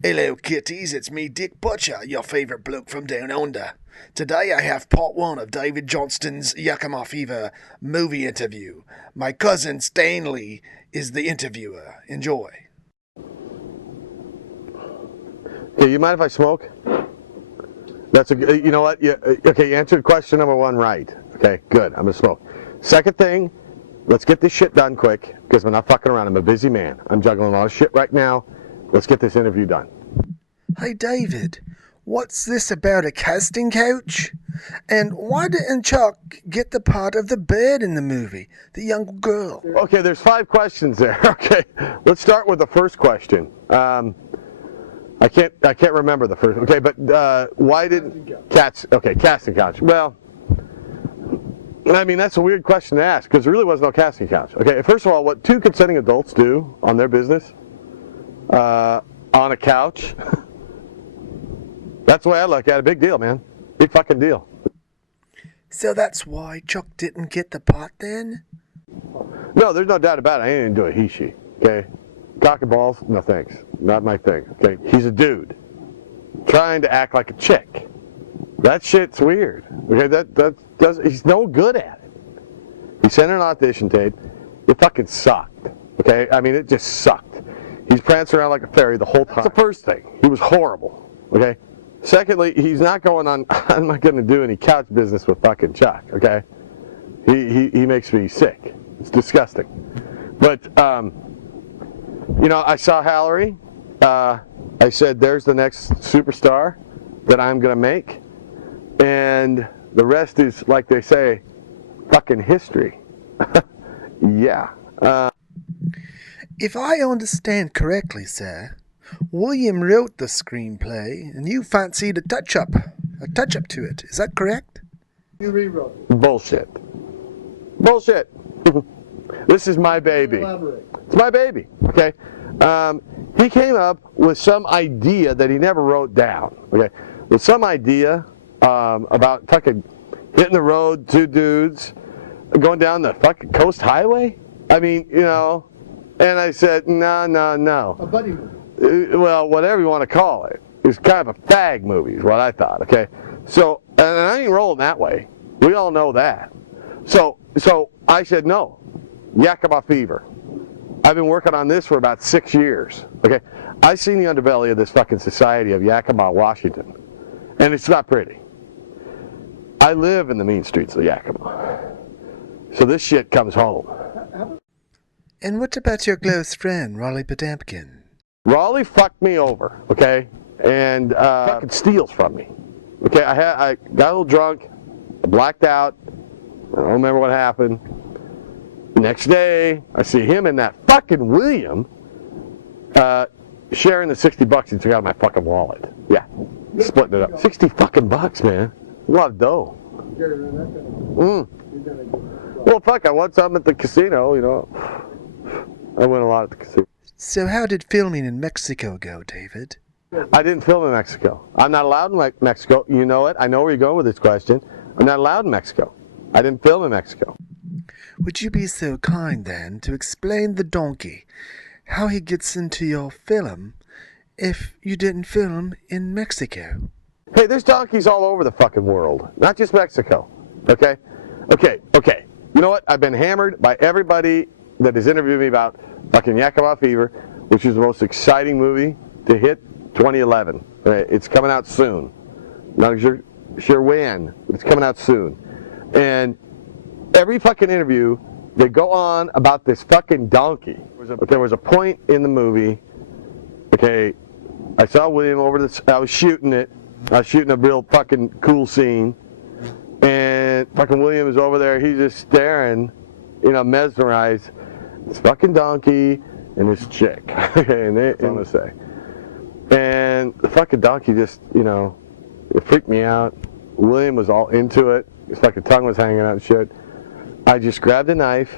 Hello, kitties. It's me, Dick Butcher, your favorite bloke from down under. Today I have part one of David Johnston's Yakima Fever movie interview. My cousin Stanley is the interviewer. Enjoy. Okay, you mind if I smoke? That's a. You know what? Okay, you answered question number one right. Okay, good. I'm gonna smoke. Second thing, let's get this shit done quick because we're not fucking around. I'm a busy man. I'm juggling a lot of shit right now. Let's get this interview done. Hey, David, what's this about a casting couch? And why didn't Chuck get the part of the bird in the movie, the young girl? Okay, there's 5 questions there. Okay, let's start with the first question. I can't remember the first. Okay, but why didn't cats? Okay, casting couch. Well, I mean that's a weird question to ask because there really was no casting couch. Okay, first of all, what 2 consenting adults do on their business on a couch? That's the way I look at it. Big deal, man. Big fucking deal. So that's why Chuck didn't get the part then? No, there's no doubt about it. I ain't gonna do a he/she. Okay, cock and balls. No thanks. Not my thing. Okay, he's a dude trying to act like a chick. That shit's weird. Okay, that does. He's no good at it. He sent an audition tape. It fucking sucked. Okay, I mean it just sucked. He's prancing around like a fairy the whole time. That's the first thing. He was horrible. Okay. Secondly, he's not going on. I'm not going to do any couch business with fucking Chuck. Okay. He makes me sick. It's disgusting. But you know, I saw Hallery. I said, "There's the next superstar that I'm going to make," and the rest is, like they say, fucking history. Yeah. If I understand correctly, sir, William wrote the screenplay and you fancied a touch-up to it. Is that correct? You rewrote it. Bullshit. Bullshit. This is my baby. Elaborate. It's my baby. Okay. He came up with some idea that he never wrote down. Okay. With some idea about fucking hitting the road, 2 dudes going down the fucking coast highway. I mean, you know. And I said, no. A buddy movie. Well, whatever you want to call it. It's kind of a fag movie is what I thought, okay? So, and I ain't rolling that way. We all know that. So I said, no. Yakima Fever. I've been working on this for about 6 years, okay? I've seen the underbelly of this fucking society of Yakima, Washington, and it's not pretty. I live in the mean streets of Yakima. So this shit comes home. And what about your close friend, Raleigh Potemkin? Raleigh fucked me over, okay, and fucking steals from me. Okay, I got a little drunk, I blacked out, I don't remember what happened. The next day, I see him and that fucking William sharing the $60 he took out of my fucking wallet. Yeah, splitting it up. 60 fucking bucks, man. A lot of dough. Well, fuck, I won something at the casino, you know. I win a lot at the casino. So how did filming in Mexico go, David? I didn't film in Mexico. I'm not allowed in Mexico. You know it. I know where you're going with this question. I'm not allowed in Mexico. I didn't film in Mexico. Would you be so kind, then, to explain the donkey, how he gets into your film, if you didn't film in Mexico? Hey, there's donkeys all over the fucking world, not just Mexico. Okay? Okay. You know what? I've been hammered by everybody that has interviewed me about fucking Yakima Fever, which is the most exciting movie to hit 2011. It's coming out soon. Not sure when, but it's coming out soon. And every fucking interview, they go on about this fucking donkey. There was a point in the movie, okay, I saw William over this, I was shooting it. I was shooting a real fucking cool scene. And fucking William is over there, he's just staring, you know, mesmerized. This fucking donkey and this chick. Okay, and I'm gonna say. And the fucking donkey just, you know, it freaked me out. William was all into it. His fucking tongue was hanging out and shit. I just grabbed a knife,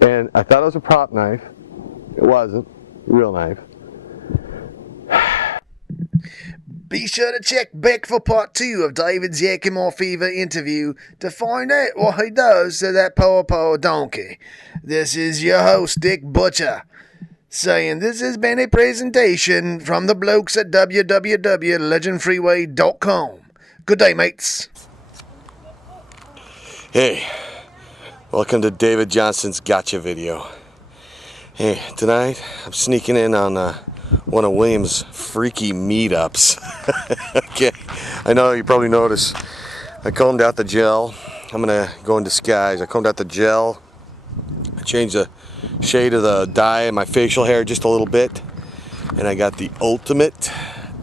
and I thought it was a prop knife. It wasn't. A real knife. Be sure to check back for part 2 of David's Yakima Fever interview to find out what he does to that poor donkey. This is your host, Dick Butcher. saying this has been a presentation from the blokes at www.legendfreeway.com. Good day, mates. Hey, welcome to David Johnston's Gotcha video. Hey, tonight I'm sneaking in on one of William's freaky meetups. Okay, I know you probably noticed I combed out the gel. I'm gonna go in disguise. I combed out the gel. I changed the shade of the dye in my facial hair just a little bit, and I got the ultimate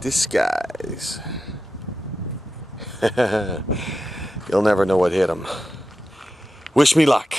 disguise. You'll never know what hit him. Wish me luck.